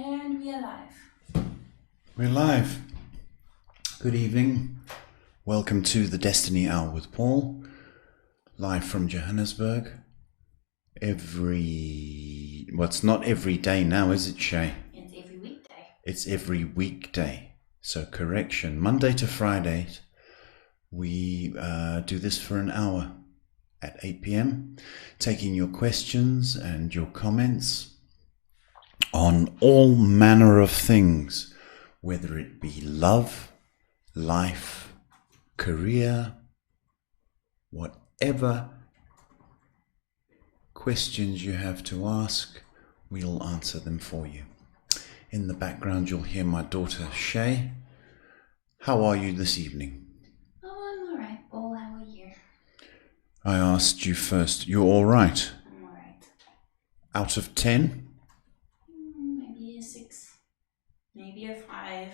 And we are live. We're live. Good evening. Welcome to the Destiny Hour with Paul, live from Johannesburg. It's not every day now, is it, Shay? It's every weekday. It's every weekday. So correction, Monday to Friday, we do this for an hour at 8 p.m, taking your questions and your comments on all manner of things, whether it be love, life, career, whatever questions you have to ask, we'll answer them for you. In the background, you'll hear my daughter, Shay. How are you this evening? Oh, I'm all right. Paul, how are you? I asked you first. You're all right? I'm all right. Out of 10? Maybe a 6. Maybe a 5.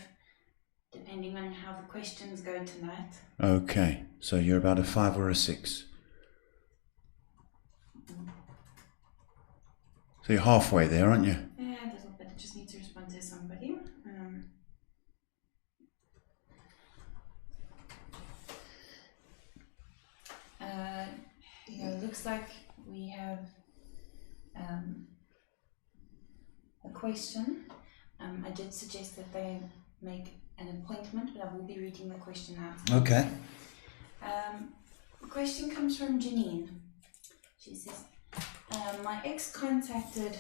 Depending on how the questions go tonight. Okay, so you're about a 5 or a 6. So you're halfway there, aren't you? Yeah, a little bit. I just need to respond to somebody. Looks like we have a question. I did suggest that they make an appointment, but I will be reading the question out. Okay. The question comes from Janine. She says, my ex contacted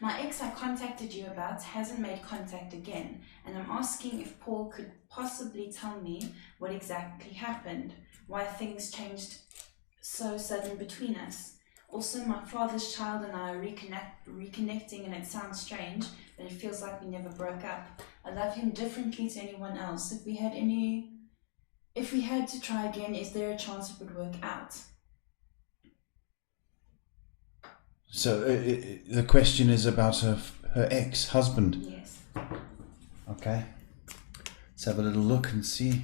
my ex I contacted you about hasn't made contact again, and I'm asking if Paul could possibly tell me what exactly happened, why things changed so sudden between us. Also, my father's child and I are reconnecting, and it sounds strange, but it feels like we never broke up. I love him differently to anyone else. If we had to try again, is there a chance it would work out? So the question is about her ex-husband. Yes. Okay. Let's have a little look and see.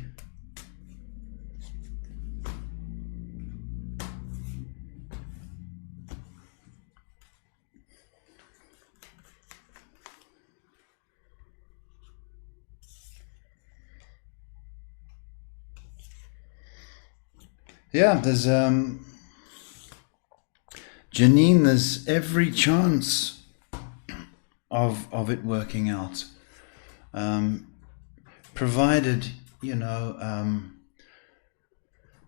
Yeah, there's Janine, there's every chance of it working out, provided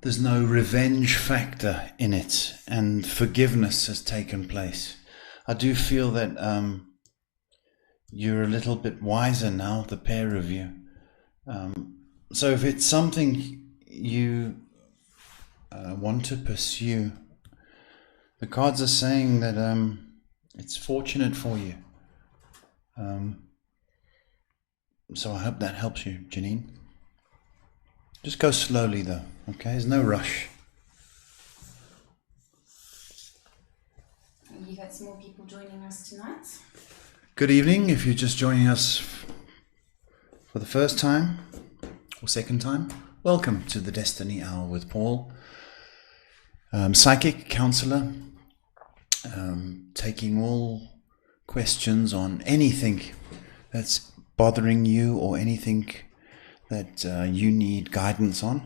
there's no revenge factor in it and forgiveness has taken place. I do feel that you're a little bit wiser now, the pair of you. So if it's something you want to pursue, the cards are saying that it's fortunate for you. So I hope that helps you, Janine. Just go slowly though, okay? There's no rush. You got some more people joining us tonight. Good evening. If you're just joining us for the first time or second time, welcome to the Destiny Hour with Paul. Psychic counselor, taking all questions on anything that's bothering you or anything that you need guidance on.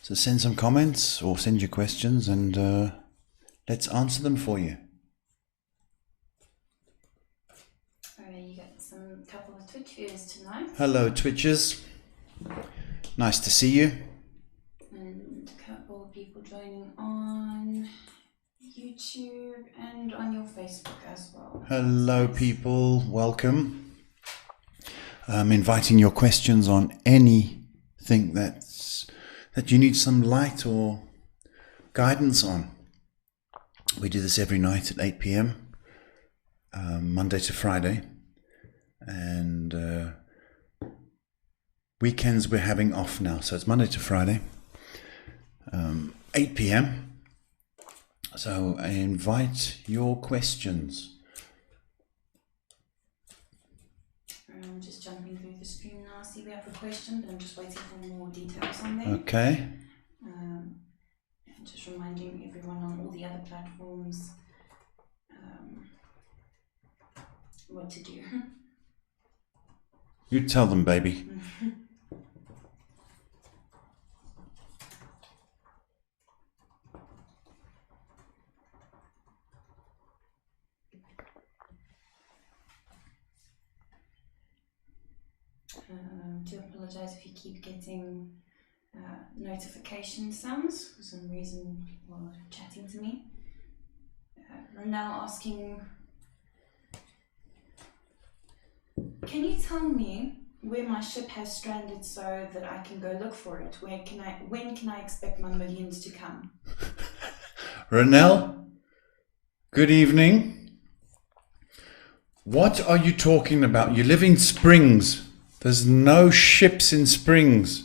So send some comments or send your questions and let's answer them for you. Alright, you got some couple of Twitch viewers tonight. Hello Twitchers, nice to see you. And a couple of people joining on YouTube and on your Facebook as well. Hello people, welcome. I'm inviting your questions on anything that you need some light or guidance on. We do this every night at 8 p.m, Monday to Friday, and weekends we're having off now, so it's Monday to Friday, 8 p.m. So I invite your questions. I'm just jumping through the stream now. See, we have a question, but I'm just waiting for more details on there. Okay. And just reminding everyone on all the other You tell them, baby. Do apologize if you keep getting notification sounds for some reason while chatting to me. Ronelle asking, can you tell me where my ship has stranded so that I can go look for it? When can I expect my millions to come? Ronelle, good evening. What are you talking about? You live in Springs. There's no ships in Springs.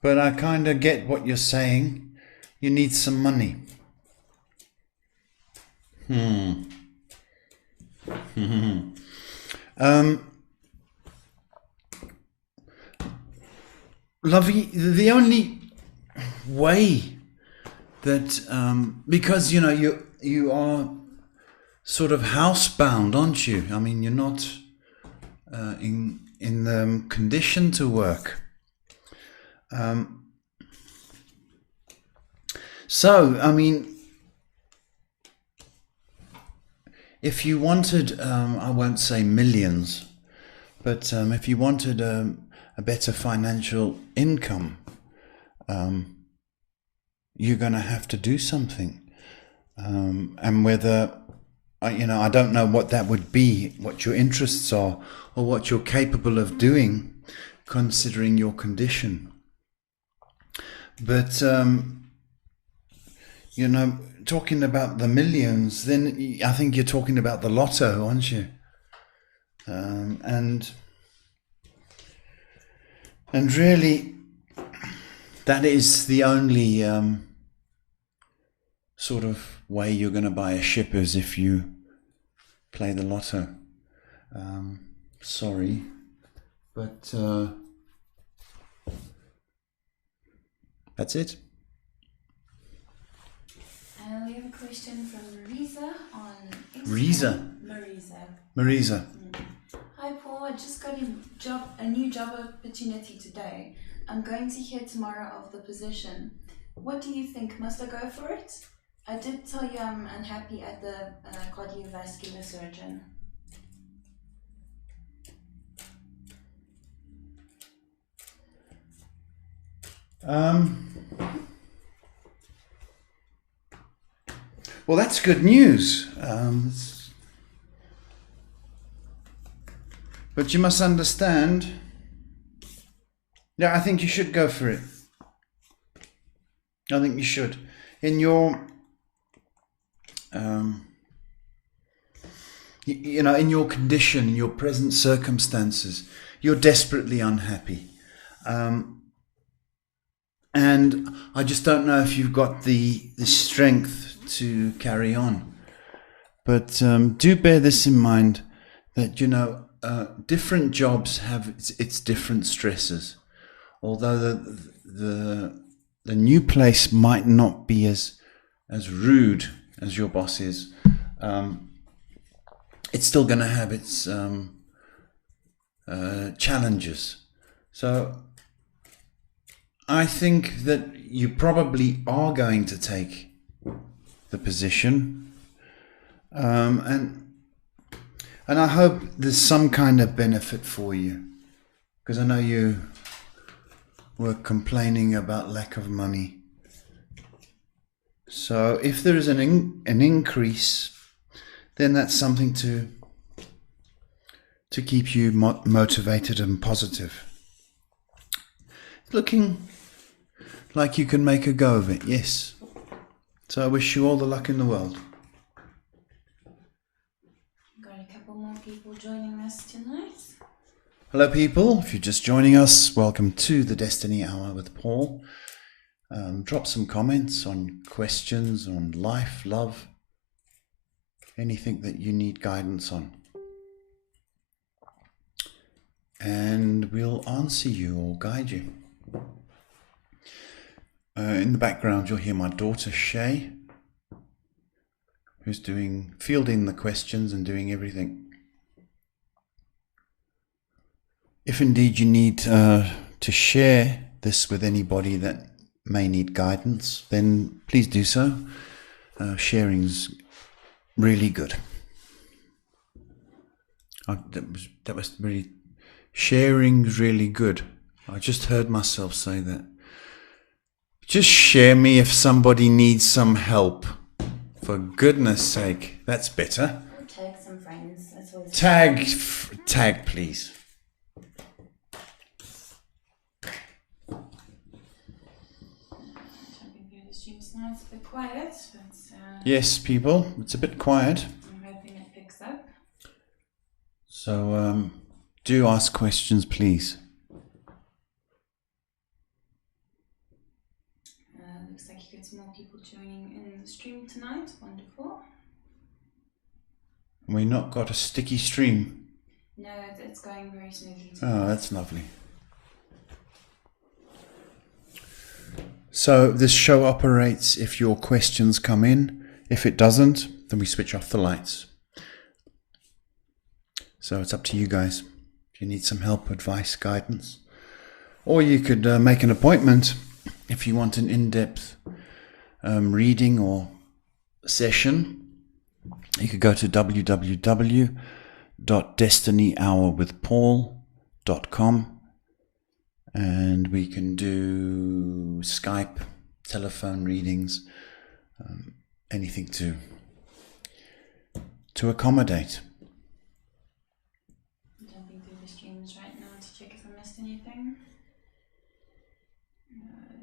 But I kind of get what you're saying. You need some money. Lovey, the only way that, because, you know, you are sort of housebound, aren't you? I mean, you're not in the condition to work. So, I mean, if you wanted, I won't say millions, but if you wanted a better financial income, you're going to have to do something. And whether, you know, I don't know what that would be, what your interests are, or what you're capable of doing, considering your condition. But, you know, talking about the millions, then I think you're talking about the lotto, aren't you? And really, that is the only sort of way you're going to buy a ship, is if you play the lotto. Sorry, but that's it. We have a question from Marisa on Instagram. Marisa. Hi Paul, I just got a new job opportunity today. I'm going to hear tomorrow of the position. What do you think? Must I go for it? I did tell you I'm unhappy at the cardiovascular surgeon. Well, that's good news. But you must understand. Yeah, I think you should go for it. I think you should. In your, you know, in your condition, in your present circumstances, you're desperately unhappy. And I just don't know if you've got the strength to carry on. But do bear this in mind, that, you know, different jobs have its different stresses. Although the new place might not be as rude as your boss is, it's still going to have its challenges. So I think that you probably are going to take the position, and I hope there's some kind of benefit for you, because I know you were complaining about lack of money. So if there is an increase, then that's something to keep you motivated and positive. Looking like you can make a go of it, yes. So I wish you all the luck in the world. Got a couple more people joining us tonight. Hello people, if you're just joining us, welcome to the Destiny Hour with Paul. Drop some comments on questions on life, love, anything that you need guidance on. And we'll answer you or guide you. In the background, you'll hear my daughter Shay, who's fielding the questions and doing everything. If indeed you need to share this with anybody that may need guidance, then please do so. Sharing's really good. That was really, sharing's really good. I just heard myself say that. Just share me if somebody needs some help. For goodness sake, that's better. Or tag some friends. That's always Tag, please. Jumping through the streams now. It's a bit quiet, but Yes, people, it's a bit quiet. I'm hoping it picks up. So do ask questions, please. Looks like you got some more people joining in the stream tonight. Wonderful. We not got a sticky stream. No, it's going very smoothly tonight. Oh, that's lovely. So this show operates if your questions come in. If it doesn't, then we switch off the lights. So it's up to you guys. If you need some help, advice, guidance. Or you could make an appointment if you want an in-depth reading or session. You could go to www.DestinyHourWithPaul.com and we can do Skype, telephone readings, anything to accommodate. Jumping through the streams right now to check if I missed anything.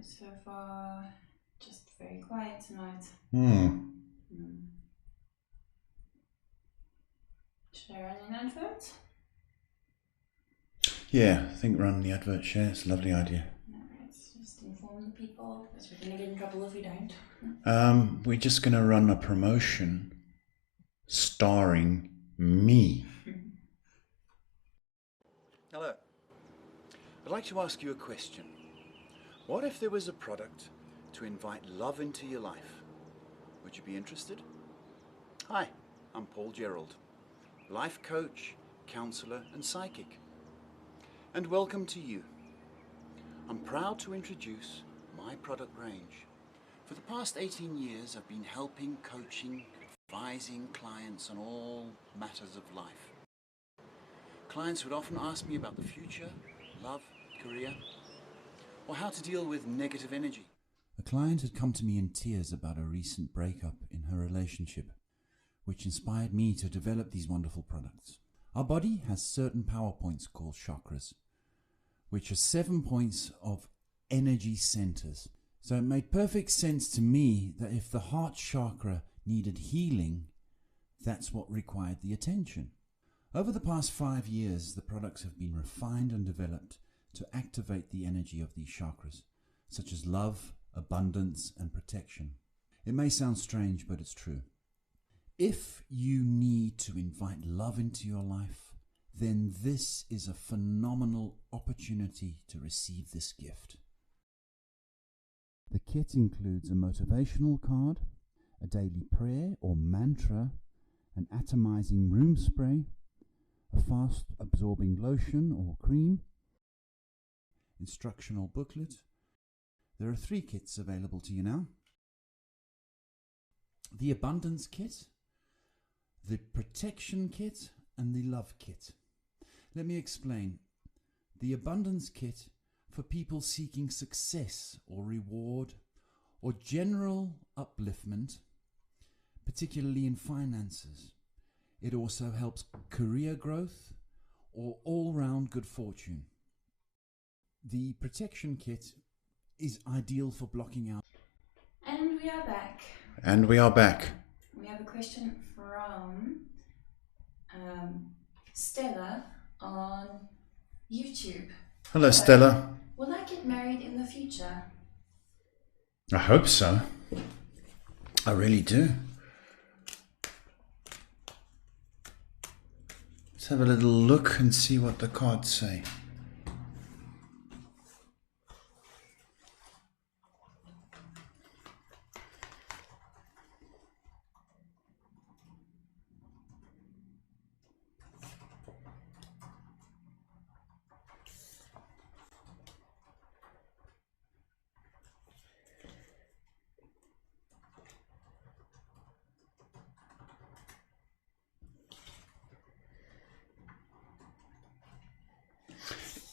So far, just very quiet tonight. Should I run an advert? Yeah, I think run the advert share. It's a lovely idea. Alright, just inform the people, because we're going to get in trouble if we don't. We're just going to run a promotion starring me. Hello. I'd like to ask you a question. What if there was a product to invite love into your life? Would you be interested? Hi, I'm Paul Gerald, life coach, counselor, and psychic. And welcome to you. I'm proud to introduce my product range. For the past 18 years, I've been helping, coaching, advising clients on all matters of life. Clients would often ask me about the future, love, career, or how to deal with negative energy. A client had come to me in tears about a recent breakup in her relationship, which inspired me to develop these wonderful products. Our body has certain power points called chakras, which are 7 points of energy centers. So it made perfect sense to me that if the heart chakra needed healing, that's what required the attention. Over the past 5 years, the products have been refined and developed to activate the energy of these chakras, such as love, abundance, and protection. It may sound strange, but it's true. If you need to invite love into your life, then this is a phenomenal opportunity to receive this gift. The kit includes a motivational card, a daily prayer or mantra, an atomizing room spray, a fast absorbing lotion or cream, instructional booklet. There are 3 kits available to you now. The Abundance Kit, the Protection Kit, and the Love Kit. Let me explain. The Abundance Kit for people seeking success or reward or general upliftment, particularly in finances. It also helps career growth or all-round good fortune. The Protection Kit is ideal for blocking out. And we are back. And we are back. We have a question from Stella on YouTube. Hello, Stella. Will I get married in the future? I hope so. I really do. Let's have a little look and see what the cards say.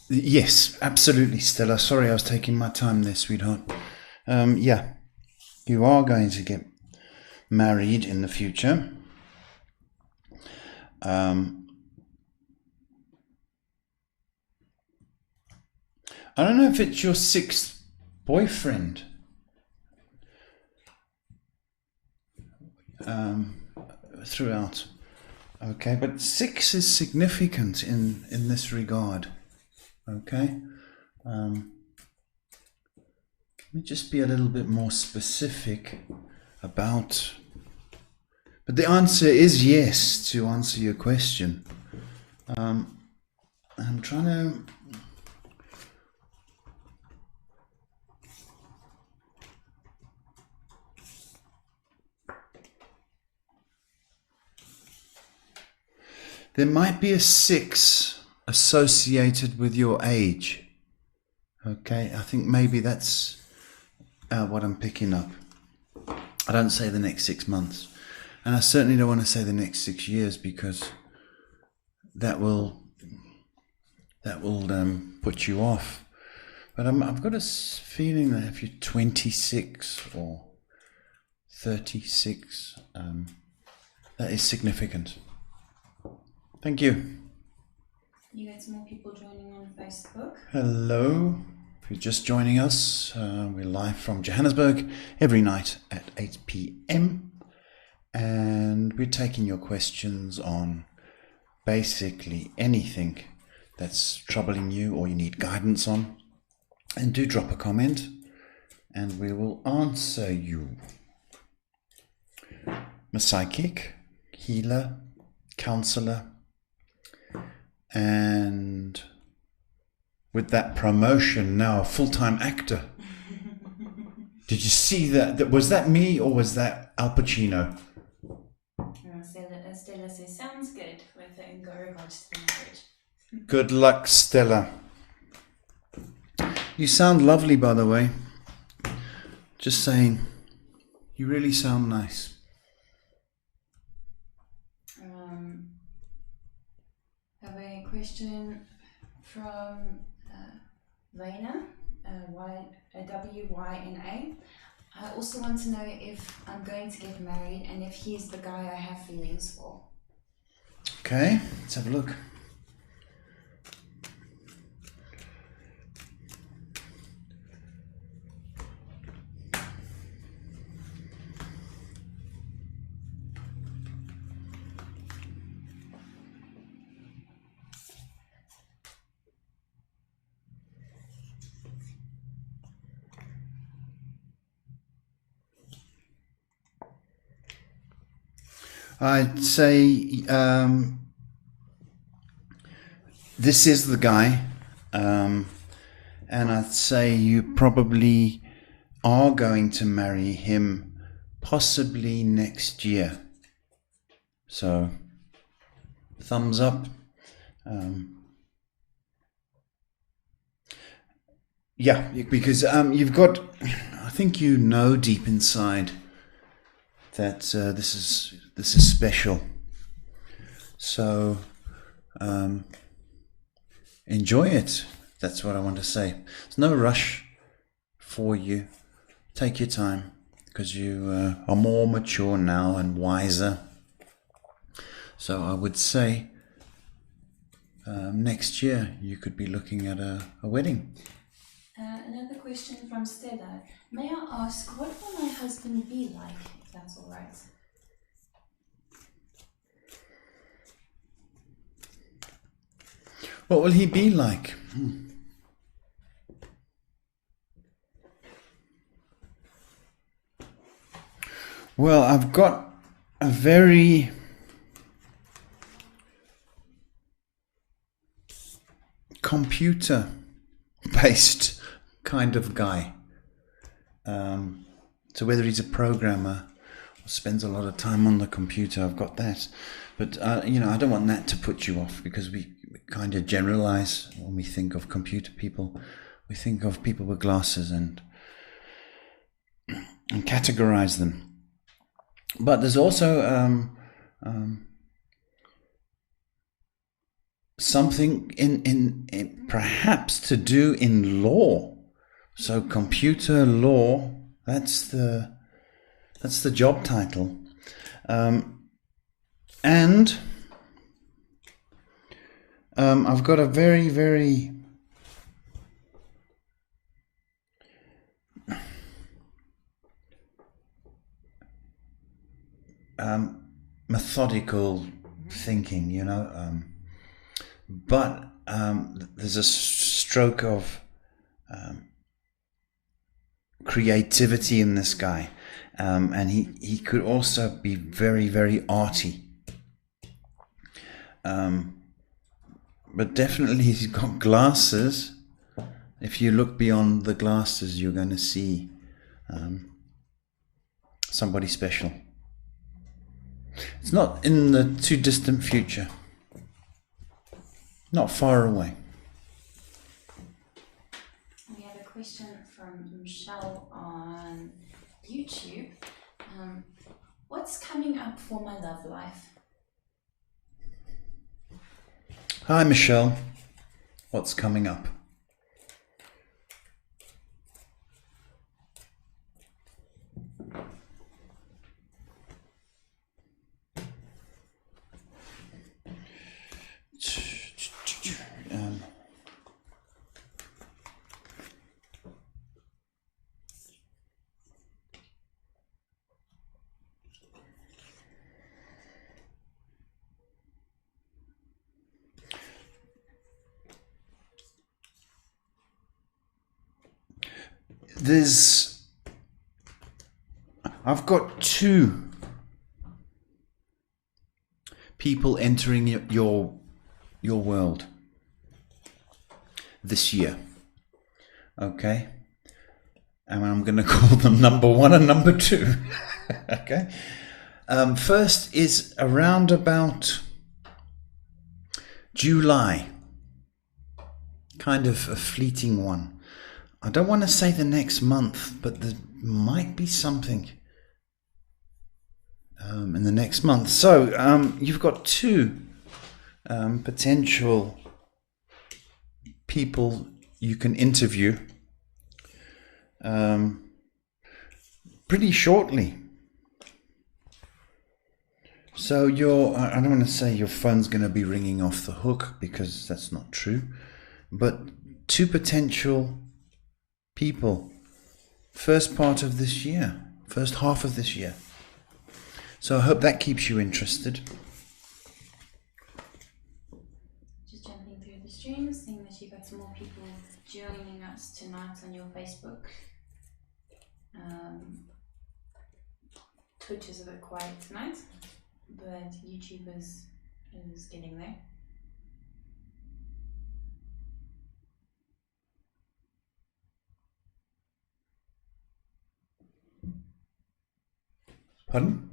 Yes, absolutely, Stella. Sorry, I was taking my time there, sweetheart. Yeah, you are going to get married in the future. I don't know if it's your sixth boyfriend. Throughout. Okay, but 6 is significant in this regard. Okay. Let me just be a little bit more specific about... But the answer is yes, to answer your question. I'm trying to... There might be a 6 associated with your age. Okay, I think maybe that's what I'm picking up. I don't say the next 6 months. And I certainly don't want to say the next 6 years, because that will put you off. But I've got a feeling that if you're 26 or 36, that is significant. Thank you. You got some more people joining on Facebook. Hello. If you're just joining us, we're live from Johannesburg every night at 8 p.m. And we're taking your questions on basically anything that's troubling you or you need guidance on. And do drop a comment and we will answer you. I'm a psychic, healer, counselor, and with that promotion now a full-time actor. Did you see that? Was that me or was that Al Pacino? Stella says, sounds good with the in regards to the marriage. Good luck, Stella. You sound lovely, by the way. Just saying, you really sound nice. I have a question from Vayna, WYNA. I also want to know if I'm going to get married and if he's the guy I have feelings for. Okay, let's have a look. I'd say this is the guy, and I'd say you probably are going to marry him possibly next year. So, thumbs up. Yeah, because you've got, I think you know deep inside that this is special. So enjoy it. That's what I want to say. There's no rush for you. Take your time, because you are more mature now and wiser. So I would say next year you could be looking at a wedding. Another question from Stella. May I ask, what will my husband be like, if that's all right? What will he be like? Well, I've got a very computer-based kind of guy. So whether he's a programmer or spends a lot of time on the computer, I've got that. But, I don't want that to put you off, because we kind of generalize when we think of computer people. We think of people with glasses and categorize them. But there's also something in perhaps to do in law. So computer law, that's the job title. And I've got a very, very methodical thinking, you know, but there's a stroke of creativity in this guy, and he could also be very, very arty, but definitely he's got glasses. If you look beyond the glasses, you're going to see somebody special. It's not in the too distant future, not far away. We have a question from Michelle on YouTube. What's coming up for my love life? Hi Michelle, what's coming up? I've got 2 people entering your world this year. Okay, and I'm going to call them number 1 and number 2. Okay, first is around about July, kind of a fleeting one. I don't want to say the next month, but there might be something in the next month. So you've got 2 potential people you can interview pretty shortly. So I don't want to say your phone's going to be ringing off the hook, because that's not true, but 2 potential people first part of this year, first half of this year. So I hope that keeps you interested. Just jumping through the streams, seeing that you got some more people joining us tonight on your Facebook. Twitch is a bit quiet tonight, but YouTube is getting there. Pardon?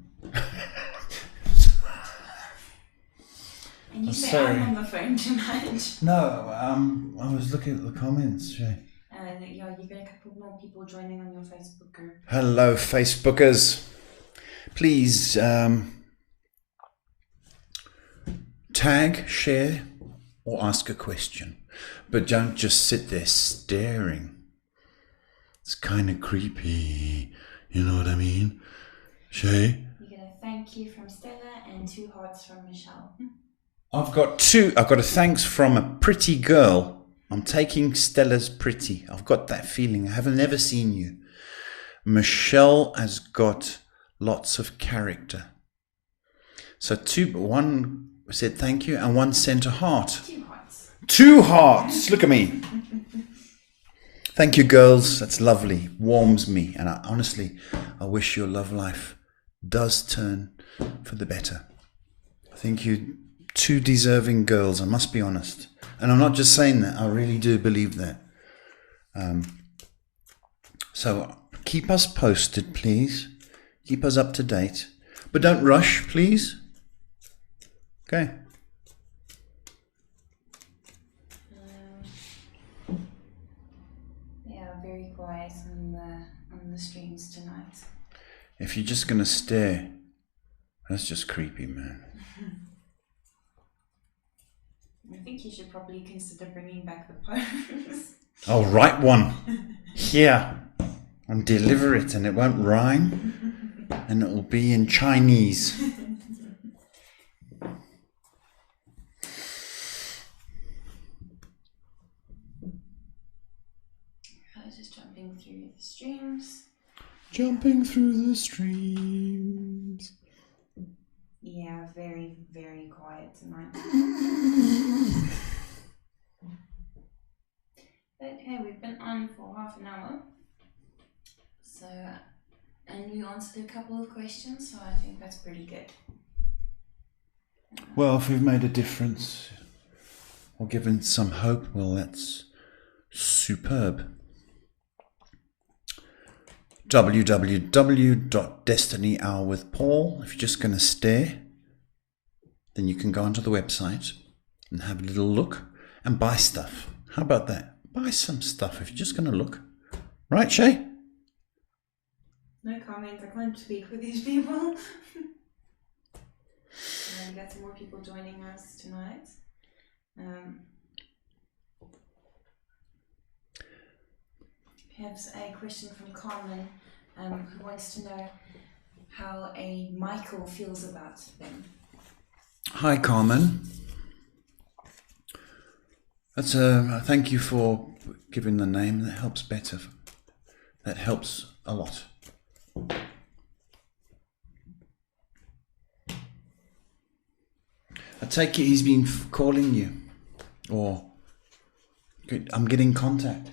And you say Sorry. I'm on the phone tonight. No, I was looking at the comments. Yeah, you got a couple more people joining on your Facebook group. Hello, Facebookers. Please tag, share, or ask a question. But don't just sit there staring. It's kind of creepy. You know what I mean? Shay? You get a thank you from Stella and 2 hearts from Michelle. I've got a thanks from a pretty girl. I'm taking Stella's pretty. I've got that feeling. I haven't never seen you. Michelle has got lots of character. So 1 said thank you and 1 sent a heart. 2 hearts. 2 hearts. Look at me. Thank you, girls. That's lovely. Warms me. And honestly, I wish your love life does turn for the better. I think you're 2 deserving girls. I must be honest. And I'm not just saying that. I really do believe that. So keep us posted, please. Keep us up to date. But don't rush, please. Okay. Yeah, very quiet on the streams tonight. If you're just going to stare, that's just creepy, man. I think you should probably consider bringing back the poems. I'll write one here and deliver it, and it won't rhyme, and it will be in Chinese. I was just jumping through the streams. Jumping through the streams. Yeah, very, very quiet tonight. But hey, we've been on for half an hour. So, and we answered a couple of questions, so I think that's pretty good. Well, if we've made a difference or given some hope, well, that's superb. www.DestinyHourWithPaul. If you're just going to stare, then you can go onto the website and have a little look and buy stuff. How about that? Buy some stuff if you're just going to look. Right, Shay? No comment, I can't speak for these people. We got some more people joining us tonight. Here's a question from Carmen, who wants to know how a Michael feels about them. Hi, Carmen. That's thank you for giving the name. That helps better. That helps a lot. I take it he's been calling you, or I'm getting contact.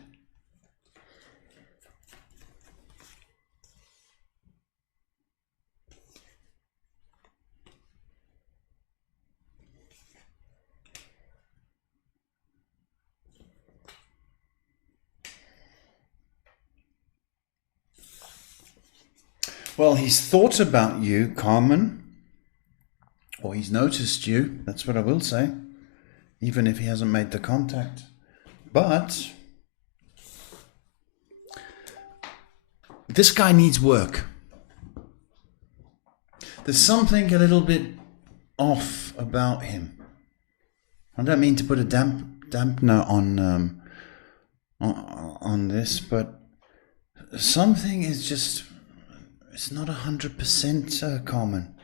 Well, he's thought about you, Carmen, or he's noticed you. That's what I will say, even if he hasn't made the contact. But this guy needs work. There's something a little bit off about him. I don't mean to put a dampener on this, but something is just, it's not 100% common.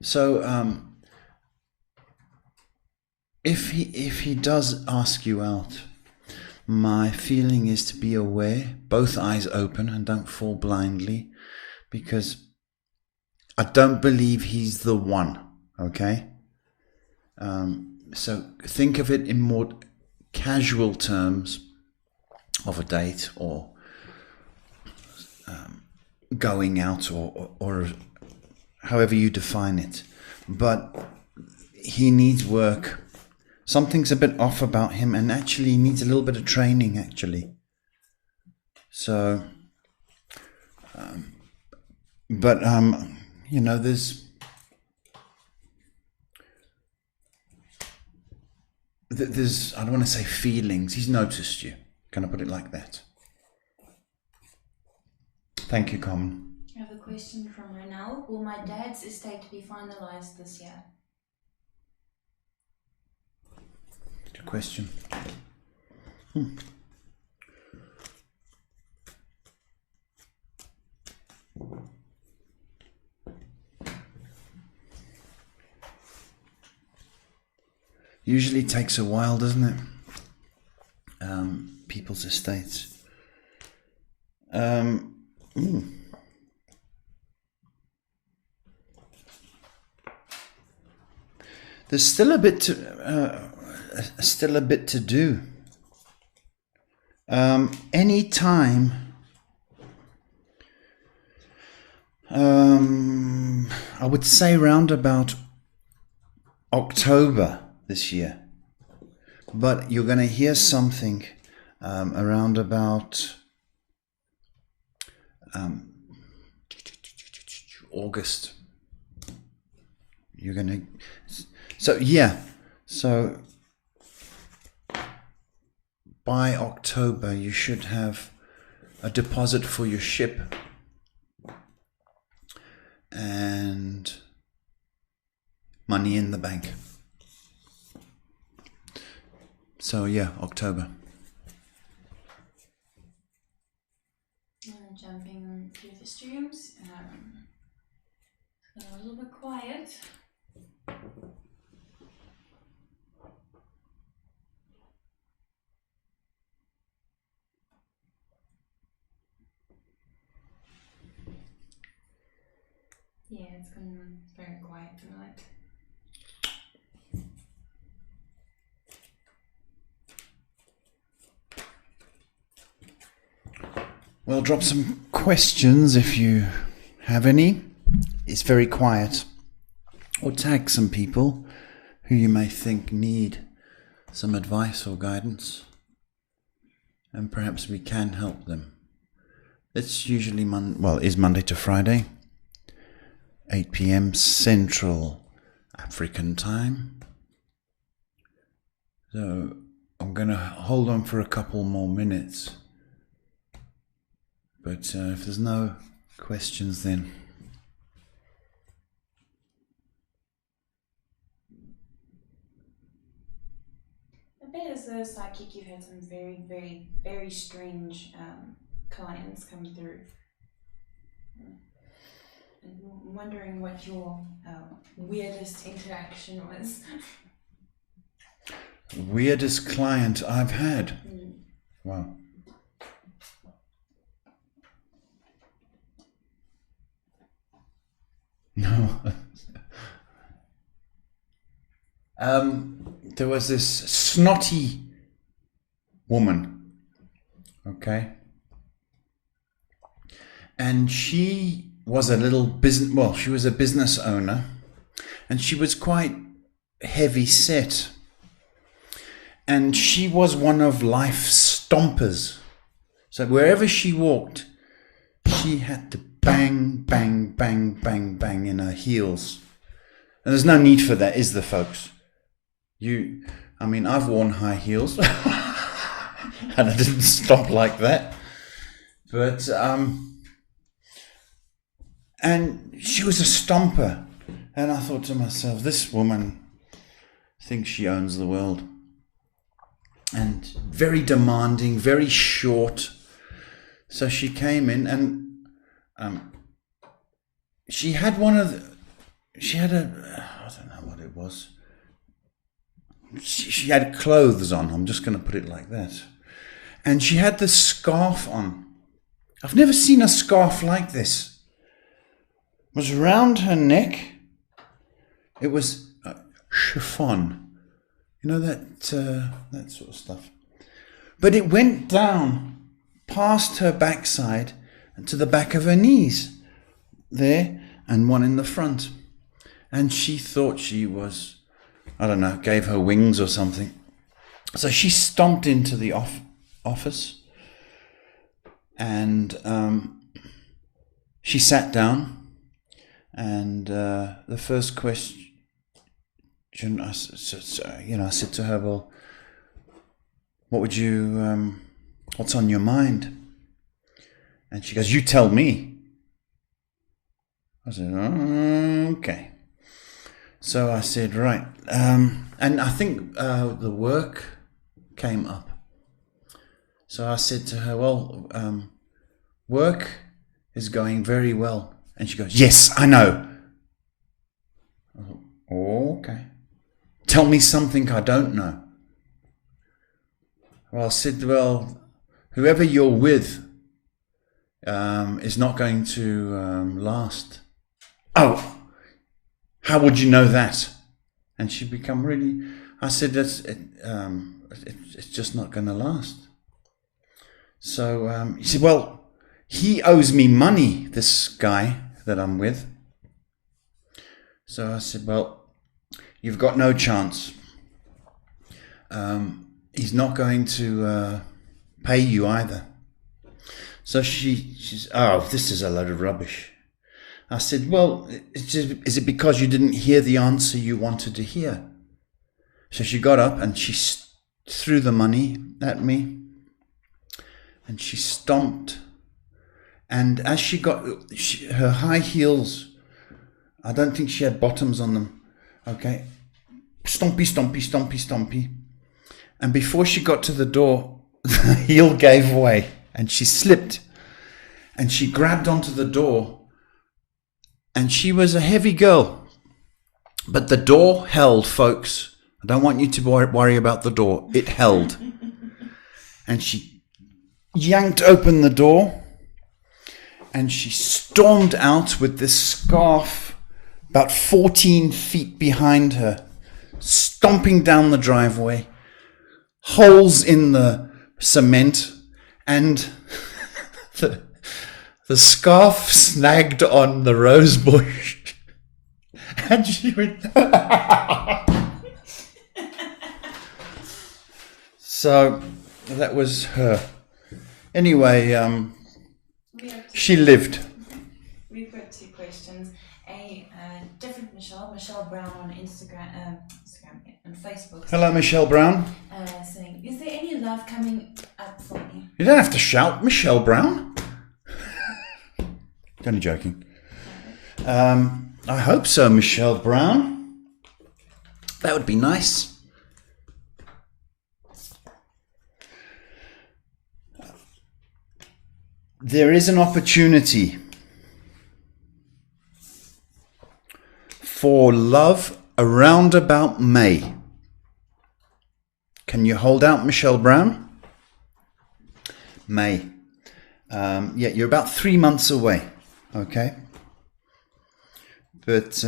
So if he does ask you out, my feeling is to be aware, both eyes open, and don't fall blindly, because I don't believe he's the one. Okay. So think of it in more casual terms of a date, or going out, or however you define it. But he needs work. Something's a bit off about him, and actually he needs a little bit of training, actually. So, you know, there's I don't want to say feelings. He's noticed you. Can I put it like that? Thank you, Carmen. I have a question from Renal. Will my dad's estate be finalized this year? Good question. Usually takes a while, doesn't it? People's estates. There's still a bit to do. Any time. I would say round about October this year, but you're going to hear something around about August. You're going to, so by October you should have a deposit for your ship and money in the bank. So yeah, October. Jumping through the streams. A little bit quiet. Yeah, it's gone very quiet tonight. Well, drop some questions if you have any. It's very quiet. Or tag some people who you may think need some advice or guidance. And perhaps we can help them. It's usually is Monday to Friday, 8 p.m. Central African time. So I'm going to hold on for a couple more minutes. But if there's no questions, then I bet as a psychic you've had some very, very, very strange clients come through. I'm wondering what your weirdest interaction was. Weirdest client I've had. Wow. No. There was this snotty woman, okay? And she was she was a business owner, and she was quite heavy set. And she was one of life's stompers. So wherever she walked, she had to bang, bang, bang, bang, bang in her heels. And there's no need for that, is there, folks? I've worn high heels. And I didn't stomp like that. But, and she was a stomper. And I thought to myself, this woman thinks she owns the world. And very demanding, very short. So she came in and she had I don't know what it was. She had clothes on, I'm just going to put it like that. And she had this scarf on. I've never seen a scarf like this. It was around her neck. It was chiffon. You know, that sort of stuff. But it went down past her backside and to the back of her knees. There, and one in the front. And she thought she was, I don't know, gave her wings or something. So she stomped into the office. And she sat down. And the first question, I said to her, well, what's on your mind? And she goes, you tell me. I said, okay. So I said, right. And I think the work came up. So I said to her, well, work is going very well. And she goes, yes, I know. I thought, okay. Tell me something I don't know. Well, I said, well, whoever you're with is not going to last. Oh, how would you know that? And she'd become really, I said, it's just not going to last. So he said, well, he owes me money, this guy that I'm with. So I said, well, you've got no chance. He's not going to pay you either. So she's, oh, this is a load of rubbish. I said, well, is it because you didn't hear the answer you wanted to hear? So she got up and she threw the money at me. And she stomped. And as she got, her high heels, I don't think she had bottoms on them. Okay. Stompy, stompy, stompy, stompy. And before she got to the door, the heel gave way and she slipped. And she grabbed onto the door. And she was a heavy girl. But the door held, folks. I don't want you to worry about the door. It held. And she yanked open the door. And she stormed out with this scarf about 14 feet behind her, stomping down the driveway, holes in the cement, and the scarf snagged on the rose bush. And she went... So that was her. Anyway, she lived. We've got two questions. A different Michelle Brown on Instagram and Facebook. Hello, Michelle Brown. Saying, is there any love coming up for me? You don't have to shout, Michelle Brown. Only joking. I hope so, Michelle Brown. That would be nice. There is an opportunity for love around about May. Can you hold out, Michelle Brown? May. Yeah, you're about 3 months away. Okay. But,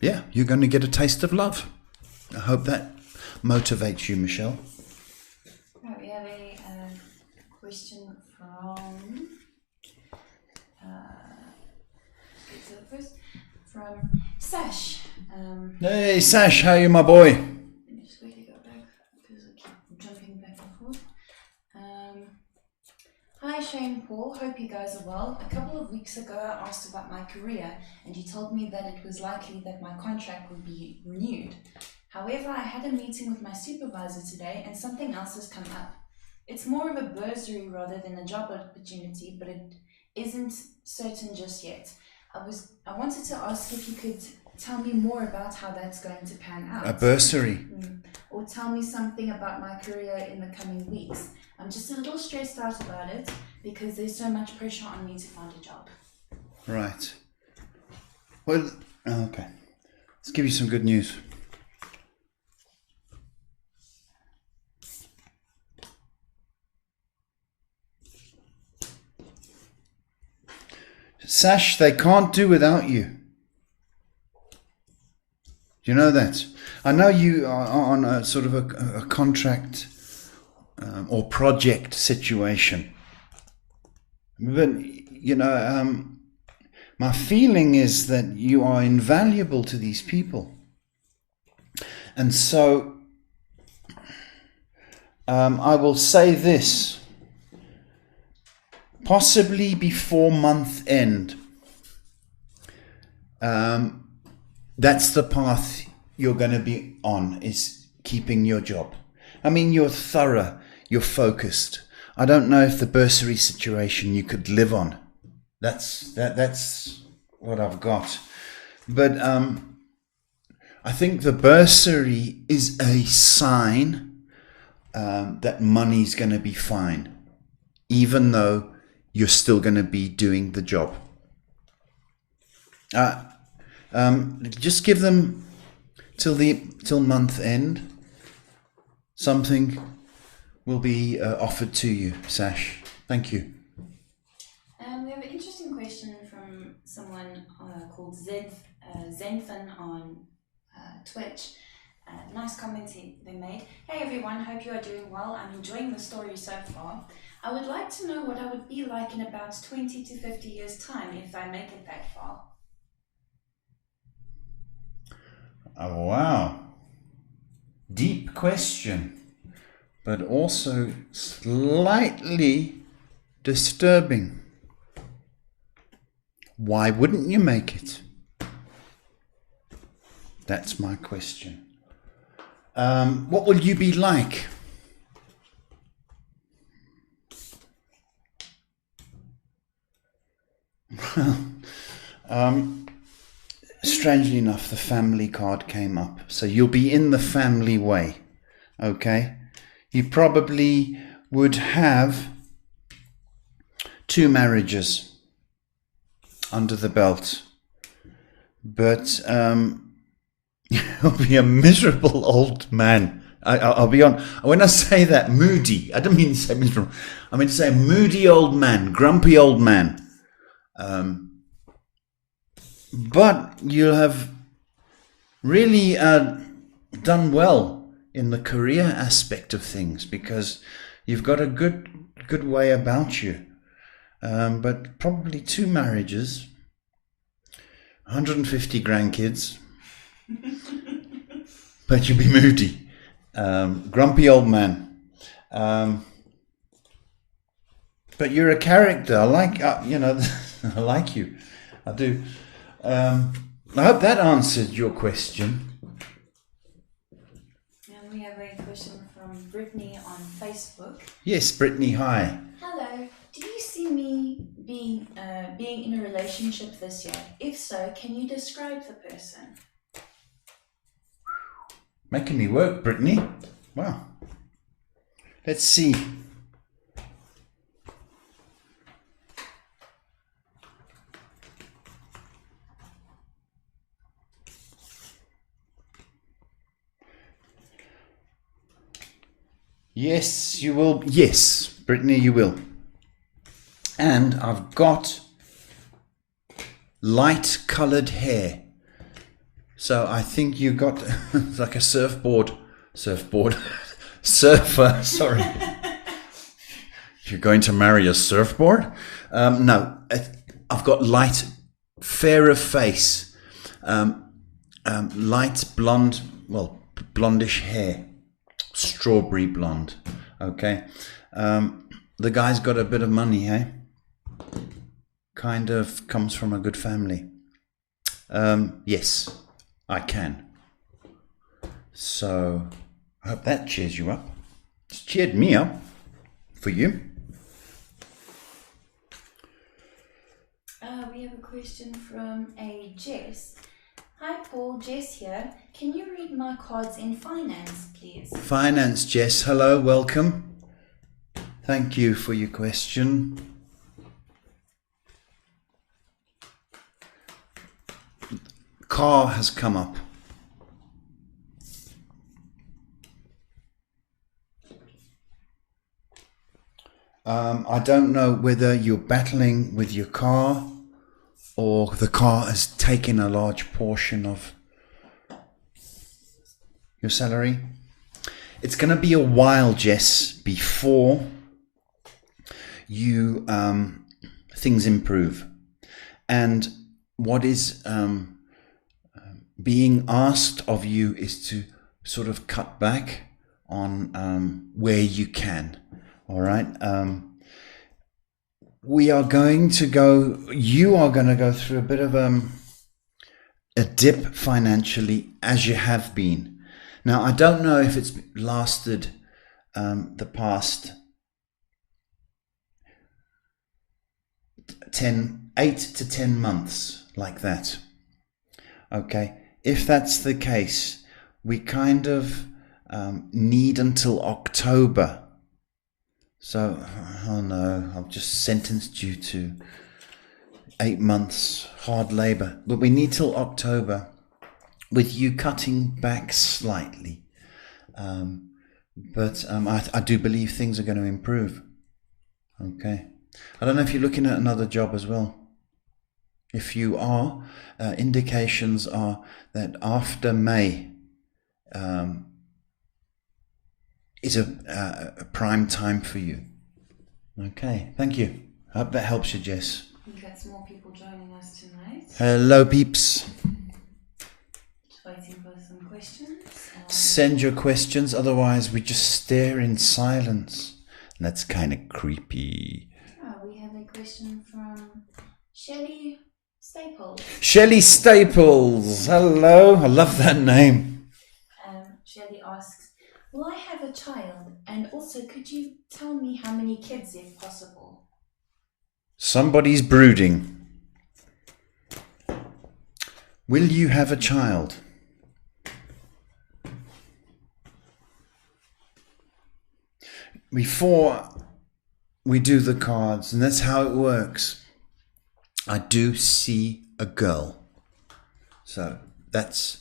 yeah, you're going to get a taste of love. I hope that motivates you, Michelle. Right, we have a question from Sash. Hey, Sash, how are you, my boy? Let me just quickly go back because I keep jumping back and forth. Hi Shane, Paul, hope you guys are well. A couple of weeks ago I asked about my career and you told me that it was likely that my contract would be renewed. However, I had a meeting with my supervisor today and something else has come up. It's more of a bursary rather than a job opportunity, but it isn't certain just yet. I wanted to ask if you could tell me more about how that's going to pan out. A bursary? Or tell me something about my career in the coming weeks. I'm just a little stressed out about it because there's so much pressure on me to find a job. Right. Well, okay. Let's give you some good news. Sash, they can't do without you. Do you know that? I know you are on a sort of a contract or project situation. But, you know, my feeling is that you are invaluable to these people. And so I will say this. Possibly before month end. That's the path you're going to be on, is keeping your job. I mean, you're thorough, you're focused. I don't know if the bursary situation you could live on. That's what I've got. But I think the bursary is a sign that money's going to be fine, even though you're still going to be doing the job. Just give them till month end. Something will be offered to you, Sash. Thank you. We have an interesting question from someone called Zenfin on Twitch. Nice comment they made. Hey everyone, hope you are doing well. I'm enjoying the story so far. I would like to know what I would be like in about 20 to 50 years' time if I make it that far. Oh, wow. Deep question, but also slightly disturbing. Why wouldn't you make it? That's my question. What will you be like? Strangely enough, the family card came up. So you'll be in the family way. okay, you probably would have 2 marriages under the belt. But you'll be a miserable old man. I'll be on. When I say that, moody, I don't mean to say miserable. I mean to say moody old man, grumpy old man. But you'll have really done well in the career aspect of things because you've got a good way about you. But probably 2 marriages, 150 grandkids, but you'll be moody, grumpy old man. But you're a character. I like, I like you. I do. I hope that answered your question. And we have a question from Brittany on Facebook. Yes, Brittany, hi. Hello. Do you see me being in a relationship this year? If so, can you describe the person? Making me work, Brittany. Wow. Let's see. Yes, you will. Yes, Brittany, you will. And I've got light coloured hair. So I think you got like a surfer, sorry. You're going to marry a surfboard? No, I've got light, fairer face, light blonde, well, blondish hair, strawberry blonde, okay? The guy's got a bit of money, eh? Kind of comes from a good family. Yes, I can. So, I hope that cheers you up. It's cheered me up for you. We have a question from a Jess. Hi Paul, Jess here. Can you read my cards in finance, please? Finance, Jess. Hello, welcome. Thank you for your question. Car has come up. I don't know whether you're battling with your car or the car has taken a large portion of your salary. It's going to be a while, Jess, before you things improve. And what is being asked of you is to sort of cut back on where you can. All right. You are going to go through a bit of a dip financially, as you have been. Now, I don't know if it's lasted the past 8 to 10 months like that. Okay. If that's the case, we kind of need until October. So, oh no, I've just sentenced you to 8 months hard labor. But we need till October with you cutting back slightly. But I do believe things are going to improve. Okay. I don't know if you're looking at another job as well. If you are, indications are that after May is a prime time for you. Okay, thank you. I hope that helps you, Jess. I think that's more people joining us tonight. Hello, peeps. Just waiting for some questions. Send your questions, otherwise we just stare in silence. That's kind of creepy. We have a question from Shelley Staples. Shelley Staples. Hello. I love that name. Shelley asks, will I have a child? And also, could you tell me how many kids, if possible? Somebody's brooding. Will you have a child? before we do the cards, and that's how it works, I do see a girl. So that's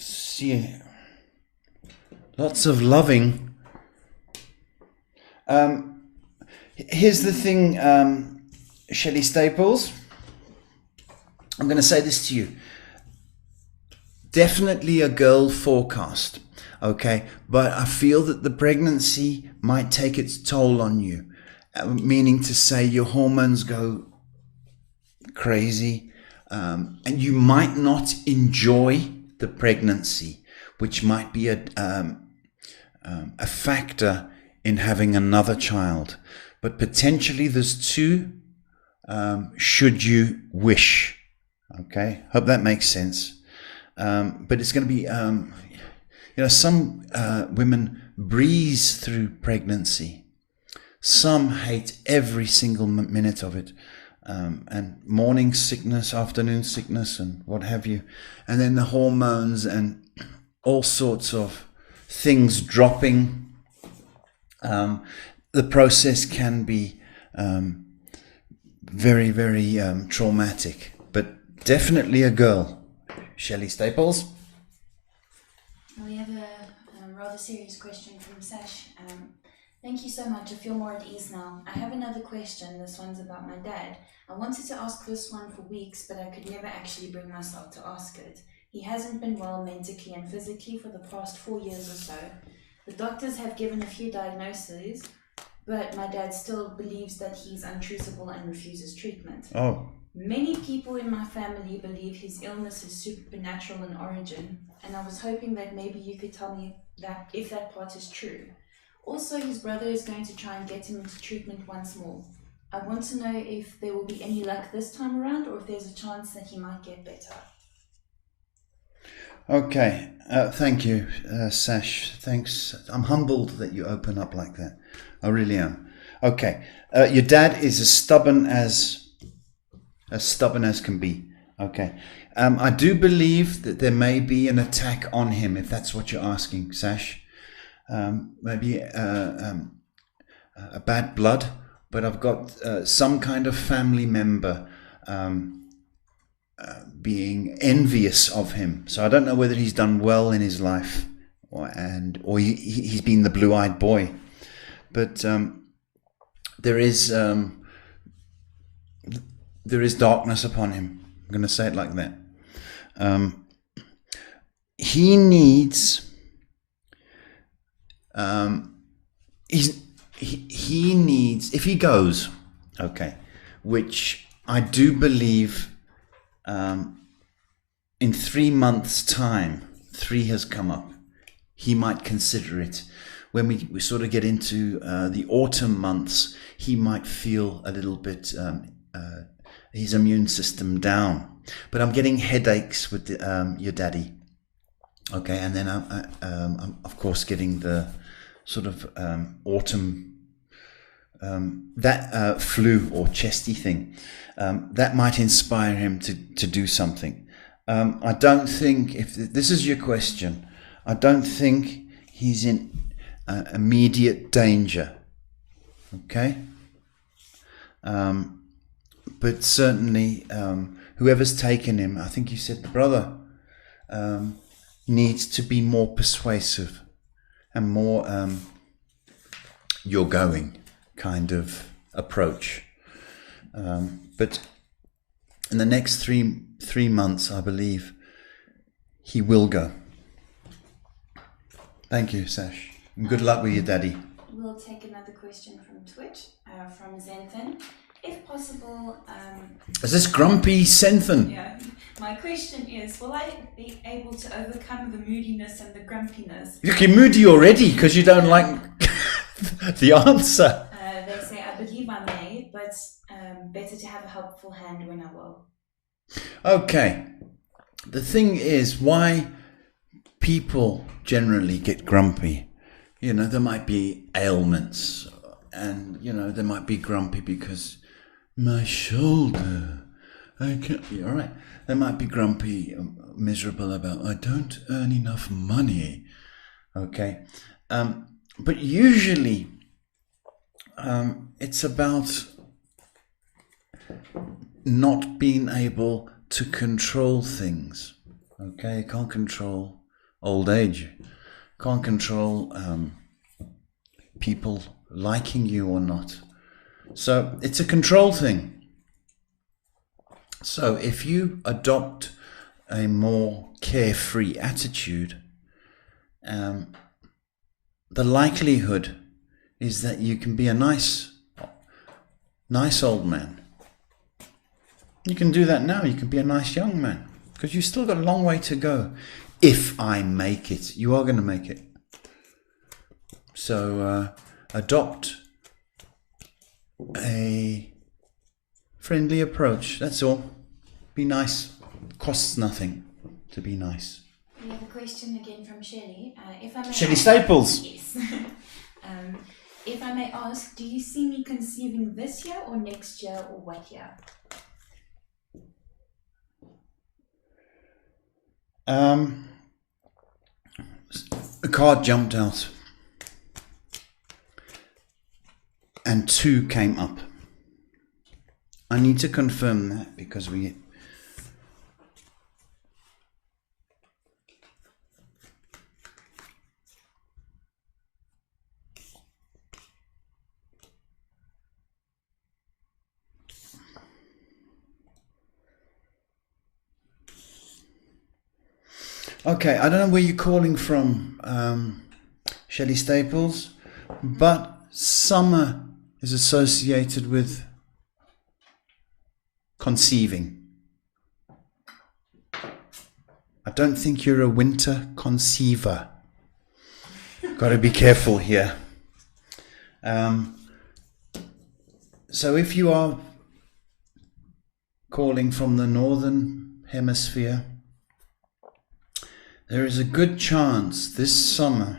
see lots of loving. Here's the thing, Shelley Staples. I'm going to say this to you. Definitely a girl forecast, okay? But I feel that the pregnancy might take its toll on you, meaning to say your hormones go crazy, and you might not enjoy the pregnancy, which might be a factor in having another child. But potentially there's two, should you wish. Okay, hope that makes sense. But it's going to be, some women breeze through pregnancy. Some hate every single minute of it. And morning sickness, afternoon sickness, and what have you. And then the hormones and all sorts of things dropping. The process can be very, very traumatic. But definitely a girl. Shelley Staples. We have a rather serious question from Sash. Thank you so much. I feel more at ease now. I have another question. This one's about my dad. I wanted to ask this one for weeks, but I could never actually bring myself to ask it. He hasn't been well mentally and physically for the past 4 years or so. The doctors have given a few diagnoses, but my dad still believes that he's untreatable and refuses treatment. Oh. Many people in my family believe his illness is supernatural in origin, and I was hoping that maybe you could tell me that if that part is true. Also, his brother is going to try and get him into treatment once more. I want to know if there will be any luck this time around, or if there's a chance that he might get better. Okay, thank you, Sash. Thanks. I'm humbled that you open up like that. I really am. Okay, your dad is as stubborn as can be. Okay, I do believe that there may be an attack on him, if that's what you're asking, Sash. Maybe a bad blood, but I've got some kind of family member being envious of him. So I don't know whether he's done well in his life, or he's been the blue-eyed boy. But there is darkness upon him. I'm going to say it like that. He needs. He needs, if he goes, okay, which I do believe in 3 months' time, 3 has come up, he might consider it. When we sort of get into the autumn months, he might feel a little bit his immune system down. But I'm getting headaches with your daddy. Okay, and then I'm of course getting the sort of autumn, that flu or chesty thing, that might inspire him to do something. I don't think, if this is your question, I don't think he's in immediate danger. Okay? But certainly, whoever's taken him, I think you said the brother, needs to be more persuasive and more you're going kind of approach. But in the next three months, I believe he will go. Thank you, Sash. And good luck with your daddy. We'll take another question from Twitch, from Zenthan. If possible... Is this grumpy Zenthan? Yeah. My question is, will I be able to overcome the moodiness and the grumpiness? You're moody already because you don't like the answer. They say, I believe I may, but better to have a helpful hand when I will. Okay. The thing is, why people generally get grumpy, there might be ailments and they might be grumpy because my shoulder, I can't. All right, they might be grumpy, miserable about I don't earn enough money. Okay, but usually it's about not being able to control things. Okay, can't control old age, can't control people liking you or not. So it's a control thing. So if you adopt a more carefree attitude, the likelihood is that you can be a nice old man. You can do that now. You can be a nice young man because you've still got a long way to go. If I make it, you are going to make it. So adopt a friendly approach. That's all. Be nice. It costs nothing to be nice. We have a question again from Shelley. If I may Shelley ask, Staples. Yes. If I may ask, do you see me conceiving this year or next year or what year? A card jumped out and 2 came up. I need to confirm that because we... Okay, I don't know where you're calling from, Shelley Staples, but summer is associated with conceiving. I don't think you're a winter conceiver. Got to be careful here. So if you are calling from the northern hemisphere, there is a good chance this summer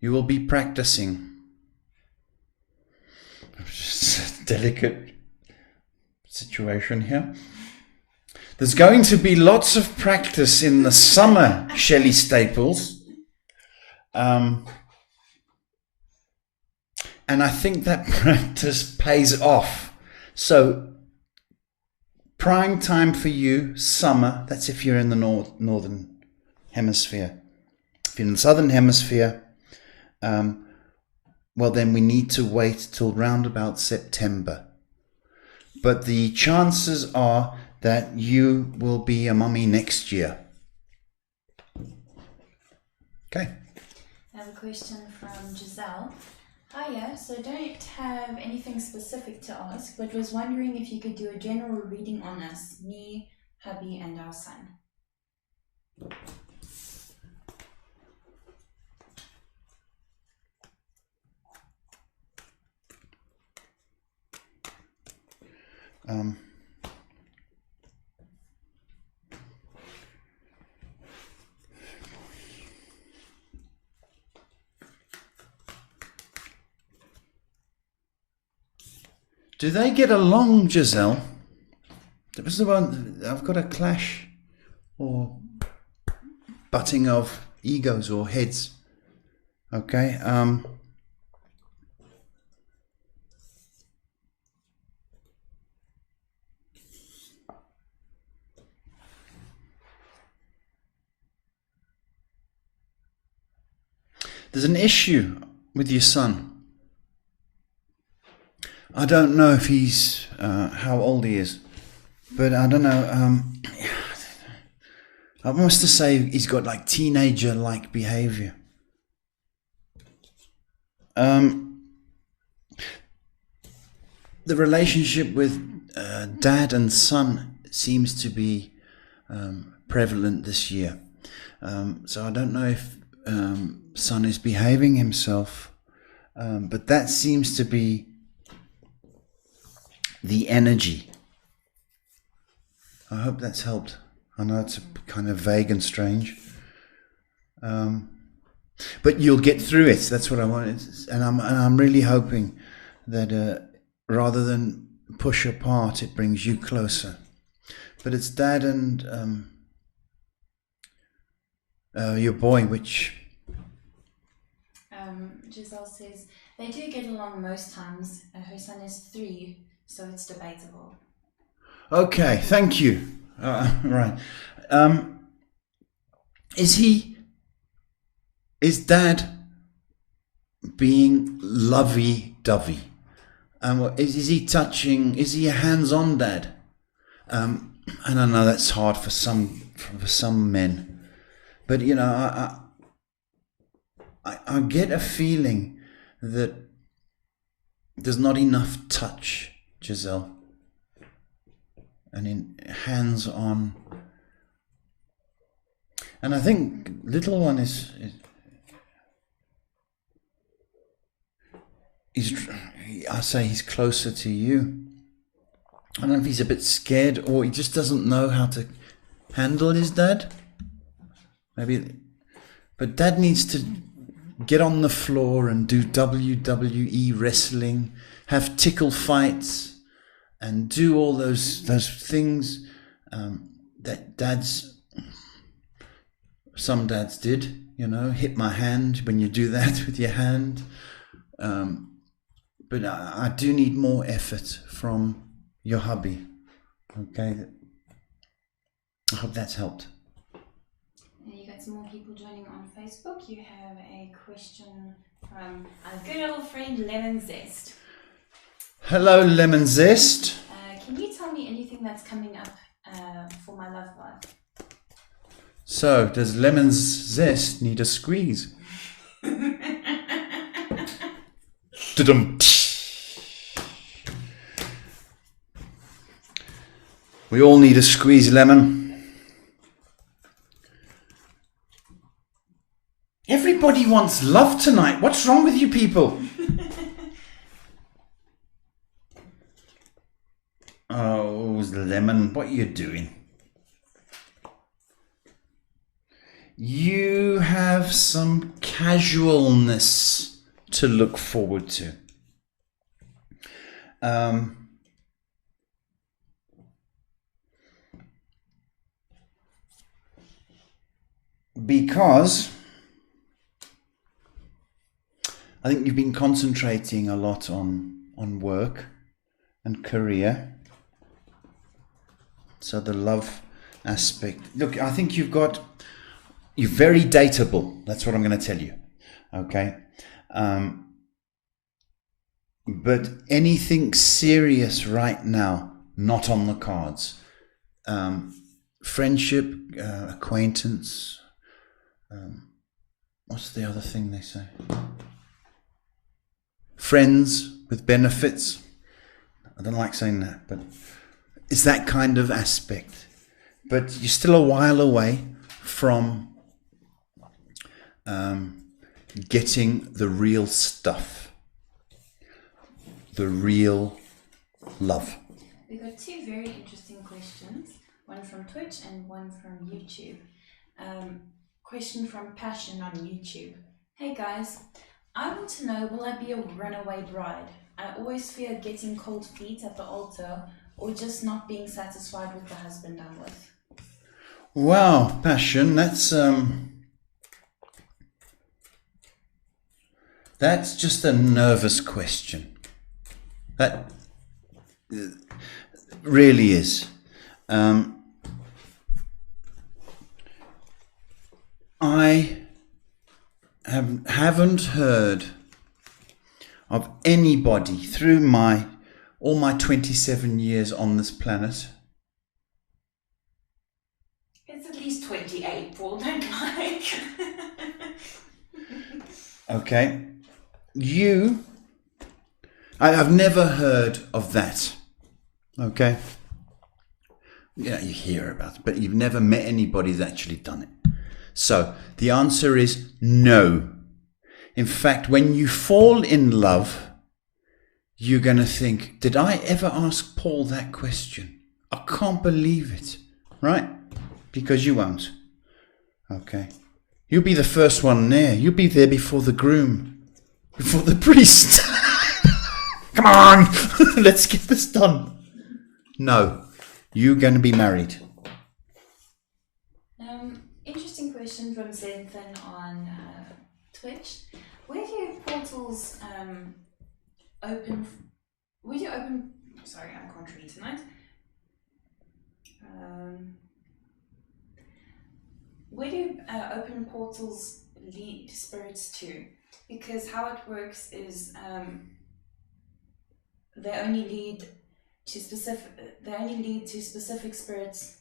you will be practicing. It's a delicate situation here. There's going to be lots of practice in the summer, Shelley Staples. And I think that practice pays off. So prime time for you, summer, that's if you're in the northern hemisphere. If you're in the southern hemisphere, well then we need to wait till round about September. But the chances are that you will be a mummy next year. Okay. I have a question from Giselle. Hiya, so don't have anything specific to ask, but was wondering if you could do a general reading on us, me, hubby, and our son. Do they get along, Giselle? That was the one. I've got a clash or butting of egos or heads. Okay. There's an issue with your son. I don't know if he's how old he is, but I don't know. I must to say he's got like teenager-like behavior. The relationship with dad and son seems to be prevalent this year. So I don't know if son is behaving himself, but that seems to be the energy. I hope that's helped. I know it's kind of vague and strange. But you'll get through it. That's what I wanted. And I'm really hoping that rather than push apart, it brings you closer. But it's Dad and your boy, which... Giselle says, they do get along most times. Her son is 3, so it's debatable. Okay, thank you. Right. Is Dad being lovey-dovey? Is he touching? Is he a hands-on dad? I don't know. That's hard for some men, but you know, I get a feeling that there's not enough touch, Giselle, and in hands-on. And I think little one is I say he's closer to you. I don't know if he's a bit scared or he just doesn't know how to handle his dad. Maybe, but Dad needs to get on the floor and do WWE wrestling, have tickle fights, and do all those things that some dads did. You know, hit my hand when you do that with your hand. But I do need more effort from your hubby. Okay, I hope that's helped. You got some more people joining on Facebook. You have a question from our good old friend Lemon Zest. Hello, Lemon Zest. Can you tell me anything that's coming up for my love life? So, does Lemon Zest need a squeeze? Da-dum. We all need a squeeze, Lemon. Everybody wants love tonight. What's wrong with you people? Oh, Lemon, what are you doing? You have some casualness to look forward to. Because I think you've been concentrating a lot on work and career. So the love aspect. Look, I think you're very dateable. That's what I'm going to tell you. Okay. But anything serious right now, not on the cards. Friendship, acquaintance. What's the other thing they say? Friends with benefits. I don't like saying that, but it's that kind of aspect. But you're still a while away from getting the real stuff, the real love. We got 2 very interesting questions, one from Twitch and one from YouTube. Question from Passion on YouTube. Hey guys, I want to know, will I be a runaway bride? I always fear getting cold feet at the altar or just not being satisfied with the husband I'm with. Wow, Passion, that's just a nervous question. That really is. I haven't heard of anybody through all my 27 years on this planet. It's at least 28, Paul, don't lie. Okay. I've never heard of that. Okay. Yeah, you hear about it, but you've never met anybody that's actually done it. So the answer is no. In fact, when you fall in love, you're going to think, did I ever ask Paul that question? I can't believe it, right? Because you won't. Okay. You'll be the first one there. You'll be there before the groom, before the priest. Come on, let's get this done. No, you're going to be married. Interesting question from Zenfin on Twitch. Where do portals open? Where do you open? Sorry, I can't read tonight. Where do open portals lead spirits to? Because how it works is they only lead to specific spirits.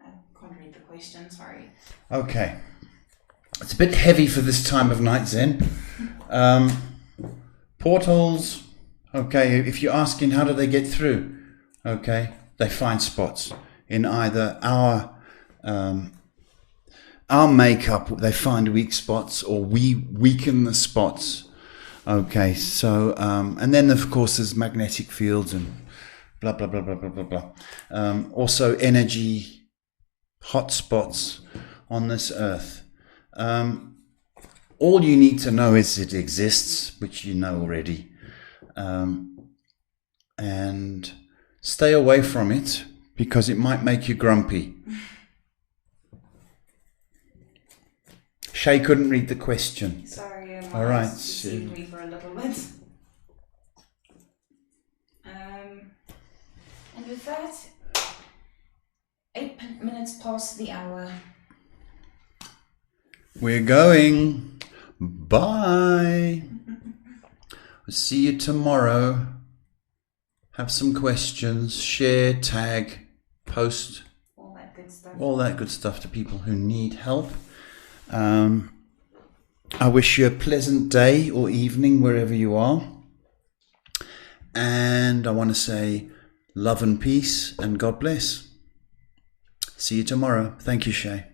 I can't read the question, sorry. Okay. It's a bit heavy for this time of night, Zen. Portals, okay, if you're asking how do they get through, okay, they find spots in either our makeup, they find weak spots, or we weaken the spots. Okay, so, and then of course there's magnetic fields and blah, blah, blah, blah, blah, blah, blah. Also energy hotspots on this earth. All you need to know is it exists, which you know already. And stay away from it because it might make you grumpy. Shay couldn't read the question. Sorry, all right. Deceived me for a little bit. And with that, 8 minutes past the hour. We're going. Bye. We'll see you tomorrow. Have some questions. Share, tag, post. All that good stuff. All that good stuff to people who need help. I wish you a pleasant day or evening wherever you are. And I want to say love and peace and God bless. See you tomorrow. Thank you, Shay.